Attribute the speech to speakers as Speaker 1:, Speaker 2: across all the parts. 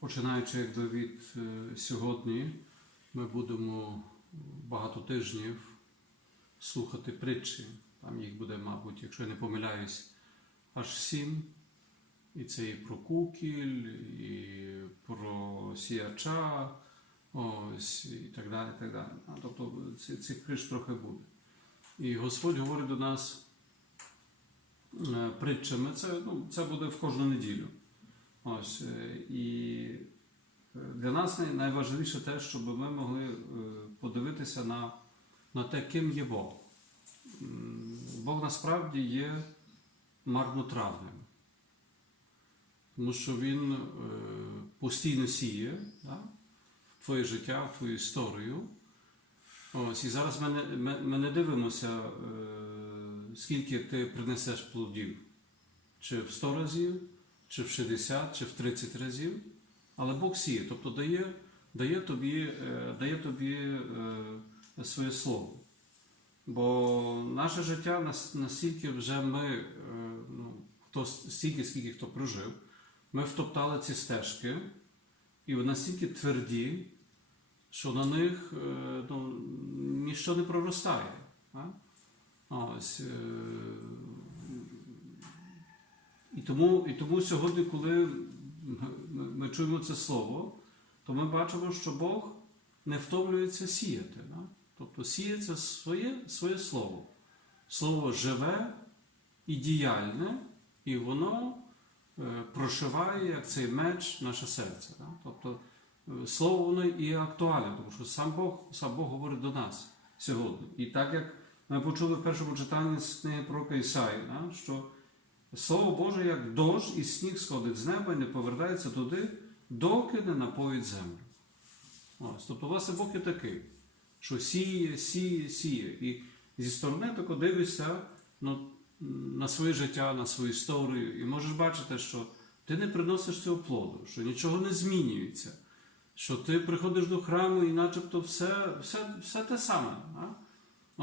Speaker 1: починаючи якби від е, сьогодні, ми будемо багато тижнів слухати притчі. Там їх буде, мабуть, якщо я не помиляюсь, аж сім. І це і про кукіль, і про сіяча, ось, і так далі. Так далі. А, тобто цих притч трохи буде. І Господь говорить до нас е, притчами. Це, ну, це буде в кожну неділю. Ось, е, і е, для нас найважливіше те, щоб ми могли е, подивитися на, на те, ким є Бог. Бог насправді є марнотравним. Тому що Він постійно сіє да, твоє життя, в твою історію. Ось, і зараз ми не, ми, не дивимося, скільки ти принесеш плодів. Чи в 100 разів, чи в 60, чи в 30 разів. Але Бог сіє, тобто дає, дає тобі, е, дає тобі е, своє слово. Бо наше життя настільки вже ми, е, ну, хто стільки, скільки хто прожив, ми втоптали ці стежки, і вони настільки тверді, що на них ну, ніщо не проростає. Ось, і, тому, і тому сьогодні, коли ми, чуємо це слово, то ми бачимо, що Бог не втомлюється сіяти. Да? Тобто сіється своє, своє слово. Слово живе і діяльне, і воно е, прошиває, як цей меч, наше серце. Да? Тобто е, слово воно і актуальне, тому що сам Бог, сам Бог говорить до нас сьогодні. І так як ми почули в першому читанні з книги пророка Ісаї, да? що Слово Боже, як дощ і сніг сходить з неба і не повертається туди, доки не напоїть землю. Ось, тобто, власне, Бог є такий, що сіє, сіє, сіє. І зі сторони тако дивишся ну, на своє життя, на свою історію, і можеш бачити, що ти не приносиш цього плоду, що нічого не змінюється, що ти приходиш до храму і начебто все, все, все те саме. А?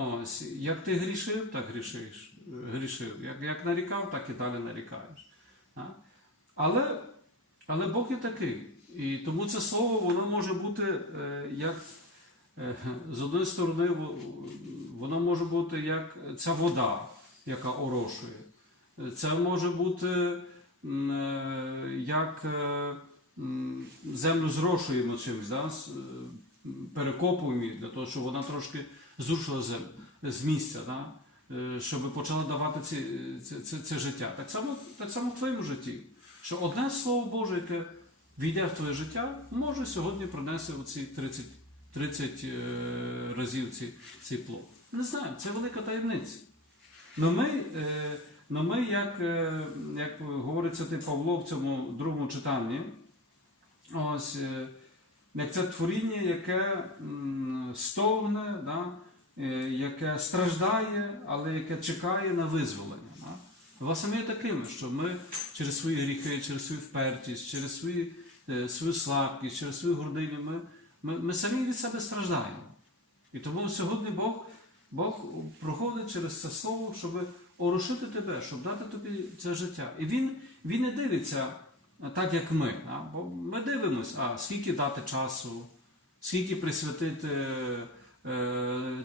Speaker 1: Ось, як ти грішив, так грішиш. Грішив. Як, як нарікав, так і далі нарікаєш. Але, але Бог є такий. І тому це слово воно може бути е, як е, з одної сторони, воно може бути як ця вода, яка орошує. Це може бути е, як землю зрошуємо чимось, да? перекопуємо для того, щоб вона трошки зрушила землю з місця, да? Е, щоб почала давати ці, це, це, це життя. Так само, так само в твоєму житті. Що одне слово Боже, яке війде в твоє життя, може сьогодні принесе оці 30, 30 е, разів ці, цей плод. Не знаю, це велика таємниця. Но ми, е, но ми як, як говорить святий Павло в цьому другому читанні, ось, як це творіння, яке м, стогне, да, яке страждає, але яке чекає на визволення. Власне, є такими, що ми через свої гріхи, через свою впертість, через свої, е, свою слабкість, через свою гординю, ми, ми, ми самі від себе страждаємо. І тому сьогодні Бог, Бог проходить через це слово, щоб орошити тебе, щоб дати тобі це життя. І Він, він не дивиться так, як ми. Бо ми дивимося, а скільки дати часу, скільки присвятити е,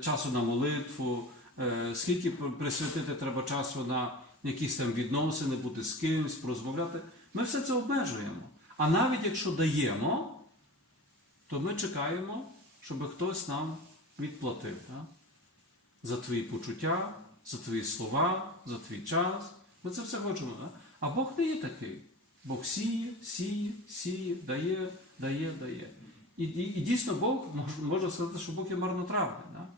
Speaker 1: часу на молитву, е, скільки присвятити треба часу на якісь там відносини, бути з кимось, порозмовляти. Ми все це обмежуємо. А навіть якщо даємо, то ми чекаємо, щоб хтось нам відплатив так? за твої почуття, за твої слова, за твій час. Ми це все хочемо. Так? А Бог не є такий. Бог сіє, сіє, сіє, дає, дає, дає. І, і, дійсно Бог мож- можна сказати, що Бог є марнотравний. Так?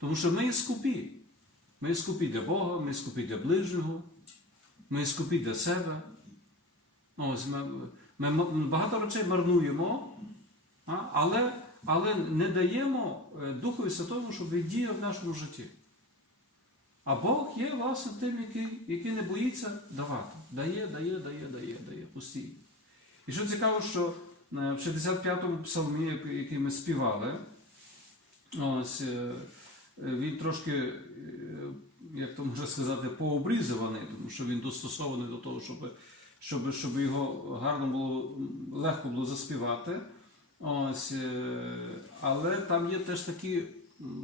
Speaker 1: Тому що ми є скупі. Ми є скупі для Бога, ми є скупі для ближнього, ми є скупі для себе. Ось ми, ми багато речей марнуємо, але, але не даємо е, Духові Святому, щоб він діяв в нашому житті. А Бог є власне тим, який, який не боїться давати. Дає, дає, дає, дає, дає постійно. І що цікаво, що в 65-му псалмі, який- ми співали, ось, е, е, він трошки, е, як то можна сказати, пообрізуваний, тому що він достосований до того, щоб, щоб, щоб його гарно було, легко було заспівати. Ось, е, але там є теж такі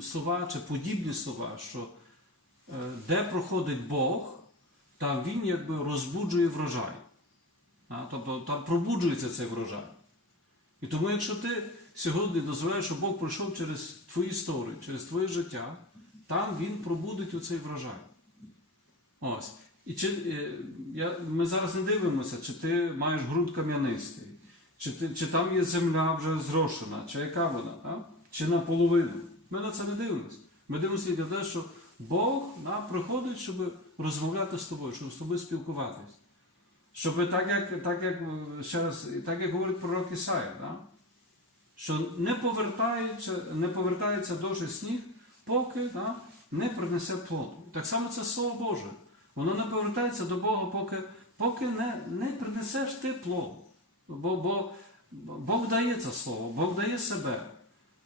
Speaker 1: слова чи подібні слова, що е, де проходить Бог, там він якби розбуджує врожай. Тобто там пробуджується цей врожай. І тому, якщо ти сьогодні дозволяєш, щоб Бог пройшов через твою історію, через твоє життя, там він пробудить оцей врожай. Ось. І чи, е, я, ми зараз не дивимося, чи ти маєш ґрунт кам'янистий, чи, ти, чи там є земля вже зрошена, чи яка вона, так? чи наполовину. Ми на це не дивимося. Ми дивимося на те, що Бог да, приходить, щоб розмовляти з тобою, щоб з тобою спілкуватись. Щоб так як, так як, ще раз, так як говорить пророк Ісая, да? що не повертається, не повертається дощ сніг, поки да, не принесе плоду. Так само це Слово Боже. Воно не повертається до Бога, поки, поки не, не принесеш ти плод. Бо, бо Бог дає це слово, Бог дає себе.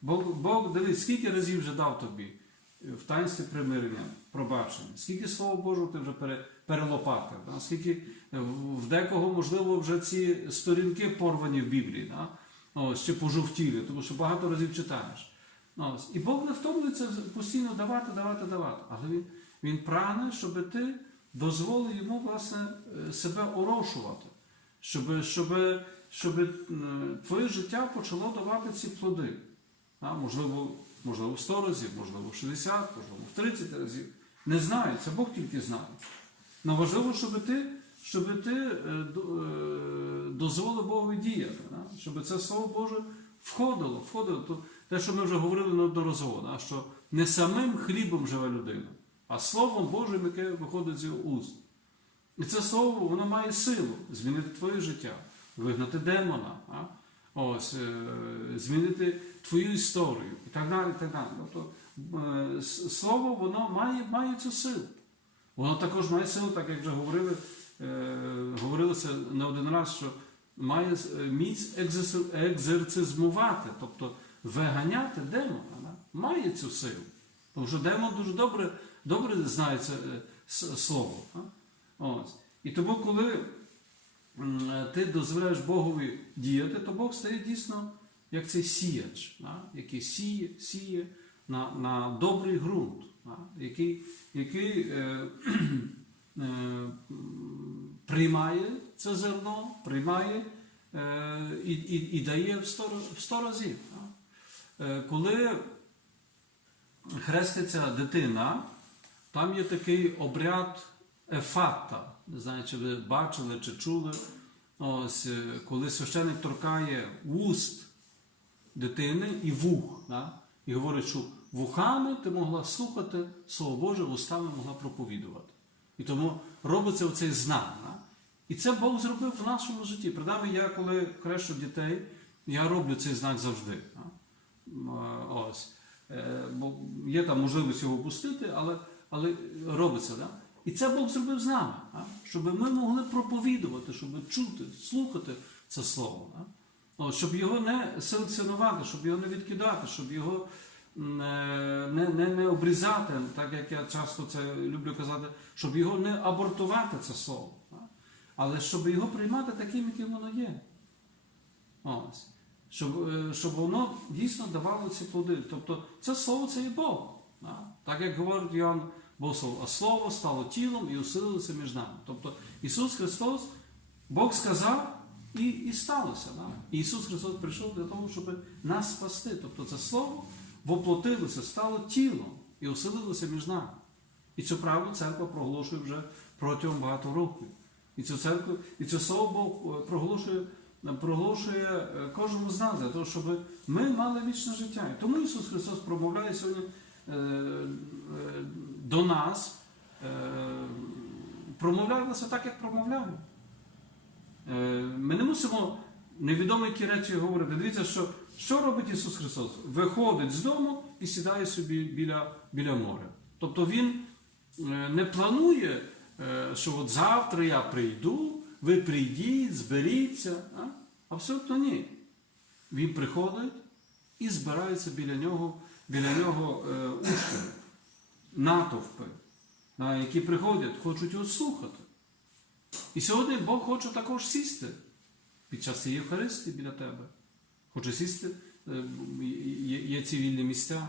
Speaker 1: Бог, Бог дивись, скільки разів вже дав тобі в таїнстві примирення, пробачення, скільки Слова Божого ти вже пере, перелопатив, да? скільки в декого, можливо, вже ці сторінки порвані в Біблії, да? Ось, чи пожовтілі, тому що багато разів читаєш. Ось. І Бог не втомлюється постійно давати, давати, давати. Але Він, він прагне, щоб ти дозволив йому власне е, себе орошувати, щоб, щоб, щоб е, твоє життя почало давати ці плоди. А, можливо, можливо, в 100 разів, можливо, в 60, можливо, в 30 разів. Не знаю, це Бог тільки знає. Але важливо, щоб ти, щоб ти е, до- е, дозволив Богу діяти, щоб це Слово Боже входило, входило. То, те, що ми вже говорили неодноразово, да? що не самим хлібом живе людина, а Словом Божим, яке виходить з його уст. І це слово воно має силу змінити твоє життя, вигнати демона, а? Ось, е, змінити твою історію і так далі. І так далі. Тобто, слово воно має, має цю силу. Воно також має силу, так як вже говорили, е, говорилося не один раз, що має е, міць екзерцизмувати, тобто виганяти демона. Має цю силу. Тому що демон дуже добре, добре знає це е, слово. І тому, коли ти дозволяєш Богові діяти, то Бог стає дійсно як цей сіяч, який сіє, сіє на, на добрий ґрунт, який, який е, е, приймає це зерно, приймає е, і, і, і дає в сто, в сто разів. Да? Е, коли хреститься дитина, там є такий обряд ефата. Не знаю, чи ви бачили чи чули. Ось, е, коли священник торкає вуст дитини і вух. Да? І говорить, що вухами ти могла слухати Слово Боже, вустами могла проповідувати. І тому робиться оцей знак. Да? І це Бог зробив в нашому житті. Принаймні, я коли хрещу дітей, я роблю цей знак завжди. Да? Ось. Е, Бо є там можливість його пустити, але, але робиться. Да? І це Бог зробив з нами, а? щоб ми могли проповідувати, щоб чути, слухати це слово. Да? Щоб його не селекціонувати, щоб його не відкидати, щоб його не, не, не обрізати, так як я часто це люблю казати, щоб його не абортувати, це слово. Але щоб його приймати таким, яким воно є. Ось. Щоб, е, щоб воно дійсно давало ці плоди. Тобто це слово це є Бог. Так як говорить Йоанн Богослов, а слово стало тілом і усилилося між нами. Тобто Ісус Христос, Бог сказав і, і сталося. І Ісус Христос прийшов для того, щоб нас спасти. Тобто це слово воплотилося, стало тілом і усилилося між нами. І цю правду церква проголошує вже протягом багато років. І цю церкву, і це слово Бог е, проголошує, проголошує е, кожному з нас для того, щоб ми мали вічне життя. І тому Ісус Христос промовляє сьогодні е, е, до нас, е, промовляє власне так, як промовляє. Е, Ми не мусимо невідомі які речі говорити. Дивіться, що, що робить Ісус Христос? Виходить з дому і сідає собі біля, біля моря. Тобто Він е, не планує, е, що от завтра я прийду, ви прийдіть, зберіться. А? Абсолютно ні. Він приходить і збираються біля нього, біля нього е, учні, натовпи, які приходять, хочуть його слухати. І сьогодні Бог хоче також сісти під час Євхаристії біля тебе. Хоче сісти, е, є, ці вільні місця.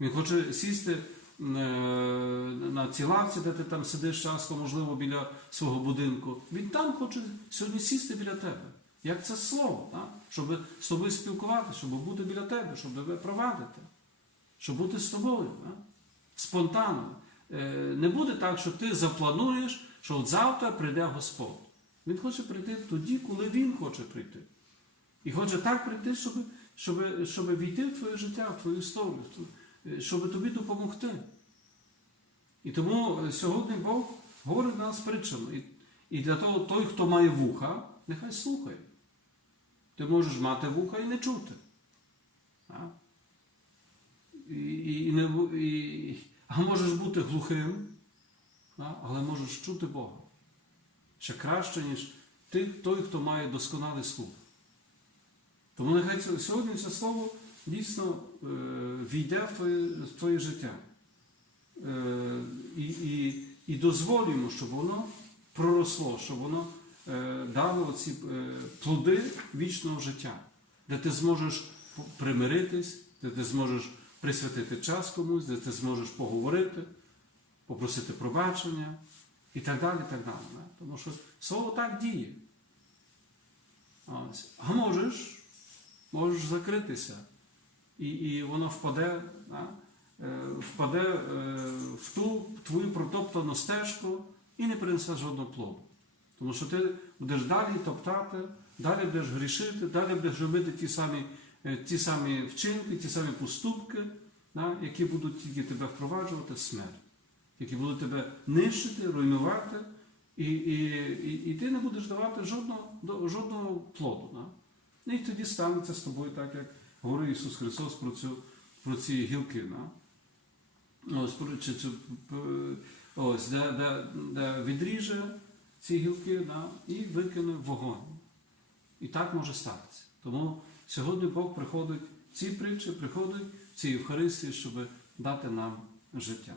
Speaker 1: Він хоче сісти е, на цій лавці, де ти там сидиш часто, можливо, біля свого будинку. Він там хоче сьогодні сісти біля тебе. Як це слово, так? щоб з тобою спілкуватися, щоб бути біля тебе, щоб тебе провадити, щоб бути з тобою. Так? Спонтанно. Е, Не буде так, що ти заплануєш, що от завтра прийде Господь. Він хоче прийти тоді, коли Він хоче прийти. І хоче так прийти, щоб, щоб, щоб війти в твоє життя, в твою ту- е, щоб тобі допомогти. І тому е, сьогодні Бог говорить нас притчами. І, і для того, той, хто має вуха, нехай слухає. Ти можеш мати вуха і не чути. А? І, і, не, і, а можеш бути глухим, а? але можеш чути Бога. Ще краще, ніж ти, той, хто має досконалий слух. Тому нехай сьогодні це слово дійсно е, війде в твоє, життя. Е, і, і, і дозволимо, щоб воно проросло, щоб воно е, дало ці плоди вічного життя, де ти зможеш примиритись, де ти зможеш присвятити час комусь, де ти зможеш поговорити, попросити пробачення і так далі. так далі. Тому що слово так діє. Ось. А можеш, можеш закритися, і, і воно впаде, да? е, впаде е, в ту твою протоптану стежку і не принесе жодного плоду. Тому що ти будеш далі топтати, далі будеш грішити, далі будеш робити ті самі, е, ті самі вчинки, ті самі поступки, да? які будуть тільки тебе впроваджувати в смерть, які будуть тебе нищити, руйнувати, і, і, і, і ти не будеш давати жодного, жодного плоду. Да? Ну, І тоді станеться з тобою так, як говорив Ісус Христос про, цю, про ці гілки. Да? Ось, чи, чи, ось де, де, де відріже ці гілки да? і викине вогонь. І так може статися. Тому сьогодні Бог приходить в ці притчі, приходить в ці Євхаристії, щоб дати нам життя.